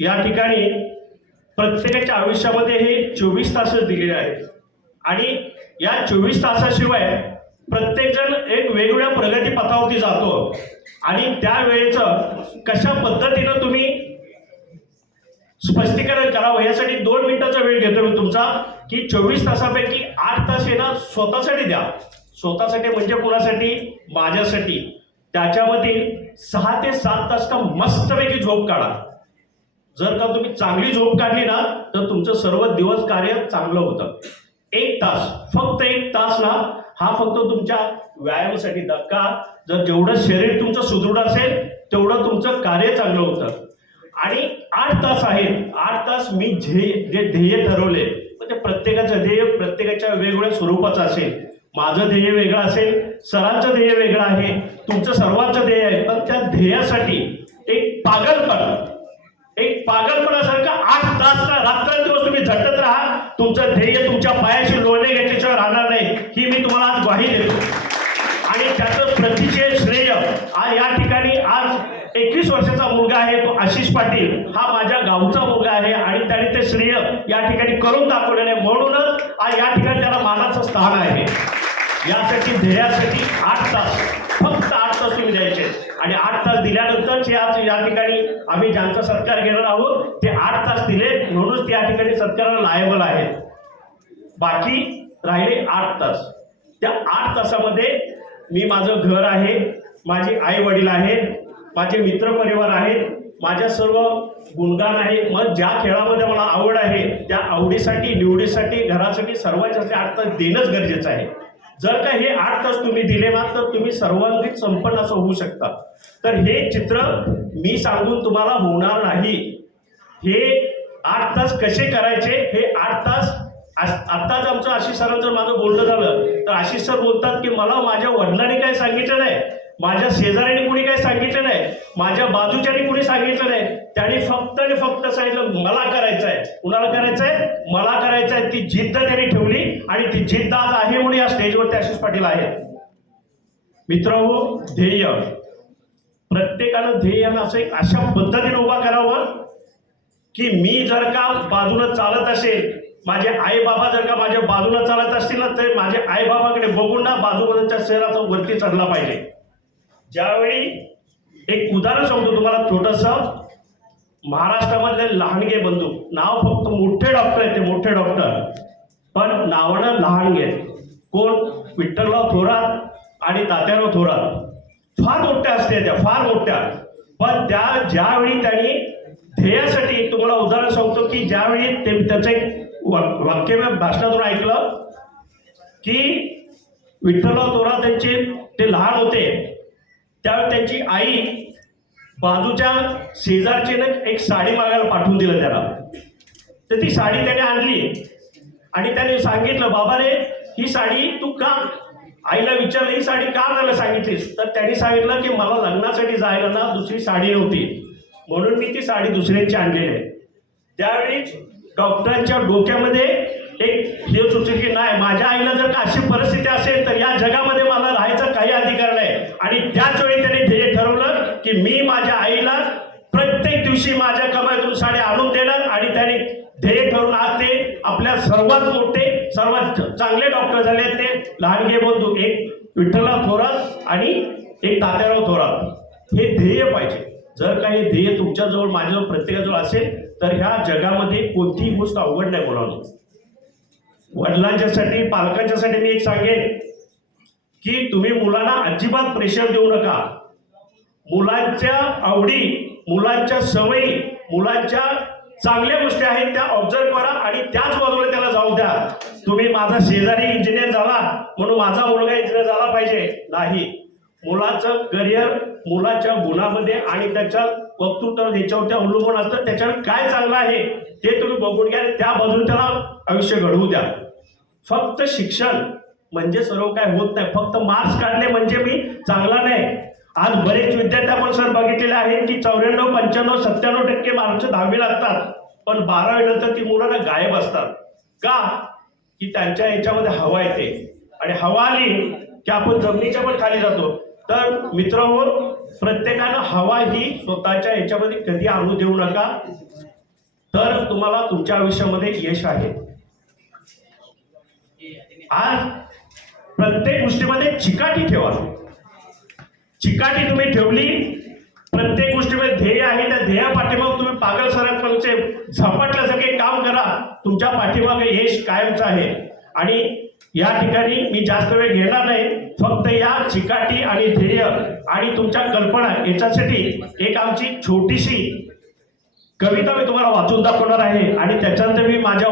या ठिकाणी प्रत्येकाच्या आयुष्यामध्ये हे चोवीस तासच दिलेले आहेत. आणि या चोवीस तासाशिवाय प्रत्येकजण एक वेगवेगळ्या प्रगती पथावरती जातो. आणि त्या वेळेचं कशा पद्धतीनं तुम्ही स्पष्टीकरण करावं यासाठी दोन मिनिटाचा वेळ घेतो मी तुमचा की चोवीस तासापैकी आठ तास हे ना स्वतःसाठी द्या. स्वतःसाठी म्हणजे कोणासाठी? माझ्यासाठी. त्याच्यामधील सहा ते सात तास का मस्तपैकी झोप काढा. जर का तुम्ही चांगली झोप काढली ना तर तुमचं सर्व दिवस कार्य चांगलं होतं. एक तास फक्त एक तास ना हा फक्त तुमच्या व्यायामासाठी धक्का. जर जेवढं शरीर तुमचं सुदृढ असेल तेवढं तुमचं कार्य चांगलं होतं. आणि आठ तास आहेत. आठ तास मी ध्येय जे ध्येय ठरवले म्हणजे प्रत्येकाचं ध्येय प्रत्येकाच्या वेगवेगळ्या स्वरूपाचं असेल. माझं ध्येय वेगळं असेल सरांचं ध्येय वेगळं आहे तुमचं सर्वांचं ध्येय आहे पण त्या ध्येयासाठी एक पागलपण एक पागलपणासारखं आठ तास रात्रंदिवस तुम्ही झटत राहा. तुमचं ध्येय तुमच्या पायाशी लोळणे घेतल्याशिवाय राहणार नाही. ही मी तुम्हाला आज ग्वाही देतो. आणि त्याचं प्रतिशय श्रेय आज या ठिकाणी आज एकवीस वर्षाचा मुलगा आहे तो आशिष पाटील. हा माझ्या गावचा मुलगा आहे आणि त्याने ते श्रेय या ठिकाणी करून दाखवलेलं आहे. म्हणूनच आज या ठिकाणी त्याला मानाचं स्थान आहे. यासाठी ध्येयासाठी आठ तास फक्त आठ तास तुम्ही द्यायचे आणि आठ तास दिल्यानंतरच ते आज या ठिकाणी आम्ही ज्यांचा सत्कार घेणार आहोत ते आठ तास दिले म्हणूनच ते या ठिकाणी सत्काराला लायबल आहेत. बाकी राहिले आठ तास. त्या आठ तासामध्ये मी माझं घर आहे माझे आई वडील आहेत माझे मित्रपरिवार आहेत माझ्या सर्व गुणगान आहे. मग ज्या खेळामध्ये मला आवड आहे त्या आवडीसाठी निवडीसाठी घरासाठी सर्वांच्या आठ तास देणंच गरजेचं आहे. जर का हे आठ तास तुम्ही दिले ना तर तुम्ही सर्वांगीण संपन्न असं होऊ शकता. तर हे चित्र मी सांगून तुम्हाला होणार नाही. हे आठ तास कसे करायचे? हे आठ तास आत्ताच आमचं आशिष सरांचं माझं बोलणं झालं. तर आशिष सर बोलतात की मला माझ्या वडिलांनी काय सांगितलं नाही? माझ्या शेजाऱ्याने कुणी काय सांगितलं नाही माझ्या बाजूच्याने कुणी सांगितलं नाही. त्याने फक्त आणि फक्त सांगितलं मला करायचं आहे कुणाला करायचं आहे मला करायचं आहे ती जिद्द त्यांनी ठेवली आणि ती जिद्द आज आहे म्हणून या स्टेजवरती आशिष पाटील आहेत. मित्र ध्येय. प्रत्येकानं ध्येयानं असं एक अशा पद्धतीने उभा करावं की मी जर का बाजूनं चालत असेल माझे आई बाबा जर का माझ्या बाजूला चालत असतील ना तर माझ्या आई बाबाकडे बघून ना बाजूबाजूच्या शहराचा वरती चढला पाहिजे. ज्यावेळी एक उदाहरण सांगतो तुम्हाला छोटस. महाराष्ट्रामधले लहानगे बंधू. नाव फक्त मोठे डॉक्टर आहेत ते मोठे डॉक्टर. पण नावानं लहानगे कोण? विठ्ठलराव थोरात आणि तात्याराव थोरात. फार मोठ्या असते त्या फार मोठ्या. पण त्या ज्यावेळी त्यांनी ध्येयासाठी तुम्हाला उदाहरण सांगतो की ज्यावेळी ते त्याचं एक वा- वाक्य भाषणातून ऐकलं की विठ्ठलराव थोरात त्यांचे ते लहान होते. त्यावेळी त्यांची आई बाजूच्या शेजारचे ना एक साडी मागायला पाठवून दिलं त्याला. तर ती साडी त्याने आणली. आणि त्याने सांगितलं बाबा रे ही साडी तू का आईला विचारलं ही साडी का मला सांगितलीस? तर त्यांनी सांगितलं की मला लग्नासाठी जायला ना दुसरी साडी नव्हती. म्हणून मी ती साडी दुसऱ्यांची आणलेली आहे. त्यावेळी डॉक्टरांच्या डोक्यामध्ये एक देव सुचू की नाही माझ्या आईला जर का अशी परिस्थिती असेल तर या जगामध्ये मला राहायचा काही अधिकार नाही आणि त्याच वेळी त्यांनी ध्येय ठरवलं की मी माझ्या आईला प्रत्येक दिवशी माझ्या कमाईतून साडी आणून देणार आणि त्याने ध्येय ठरून आज ते आपल्या सर्वात मोठे सर्वात चांगले डॉक्टर झाले ते लहानगे बंधू एक विठ्ठलराव थोरात आणि एक तात्याराव थोरात. हे ध्येय पाहिजे. जर काही ध्येय तुमच्याजवळ माझ्याजवळ प्रत्येकाजवळ असेल तर ह्या जगामध्ये कोणतीही गोष्ट अवघड नाही बोलावणं वडिलांच्यासाठी पालकांच्यासाठी मी एक सांगेन की तुम्ही मुलांना अजिबात प्रेशर देऊ नका. मुलांच्या आवडी मुलांच्या सवयी मुलांच्या चांगल्या गोष्टी आहेत त्या ऑब्झर्व करा आणि त्याच बाजूला त्याला जाऊ द्या. तुम्ही माझा शेजारी इंजिनियर झाला म्हणून माझा मुलगा इंजिनियर झाला पाहिजे. नाही. मुलाचं करिअर मुलाच्या गुणामध्ये आणि त्याच्या वक्तृत्व ह्याच्यावरती अवलंबून असतं. त्याच्यावर काय चांगलं आहे ते तुम्ही बघून घ्या आणि त्या बाजूने त्याला आयुष्य घडवू द्या. फक्त शिक्षण म्हणजे सर्व काय होत नाही. फक्त मार्क्स काढले म्हणजे मी चांगला नाही. आज बरेच विद्यार्थी आपण सर बघितलेले आहेत की चौऱ्याण्णव पंच्याण्णव सत्त्याण्णव टक्के मार्क्स दहावी लागतात. पण बारावी नंतर ती मुलं गायब असतात. का? की त्यांच्या याच्यामध्ये हवा येते. आणि हवा आली की आपण जमिनीच्या पण खाली जातो. तर मित्र प्रत्येकानं हवा ही स्वतःच्या याच्यामध्ये कधी आणू देऊ नका. तर तुम्हाला तुमच्या आयुष्यामध्ये यश आहे. आज प्रत्येक गोष्टीमध्ये चिकाटी ठेवा. चिकाटी तुम्ही ठेवली. प्रत्येक गोष्टीमध्ये ध्येय आहे. त्या ध्येया पाठीमाग तुम्ही पागल सरपंचे झपाटल्यासारखे काम करा. तुमच्या पाठीमागे यश कायमचं आहे. आणि या ठिकाणी मी जास्त वेळ घेणार नाही. फक्त या चिकाटी आणि ध्येय आणि तुमच्या कल्पना याच्यासाठी एक आमची छोटीशी कविता मी तुम्हाला वाचून दाखवणार आहे. आणि त्याच्यानंतर मी माझ्या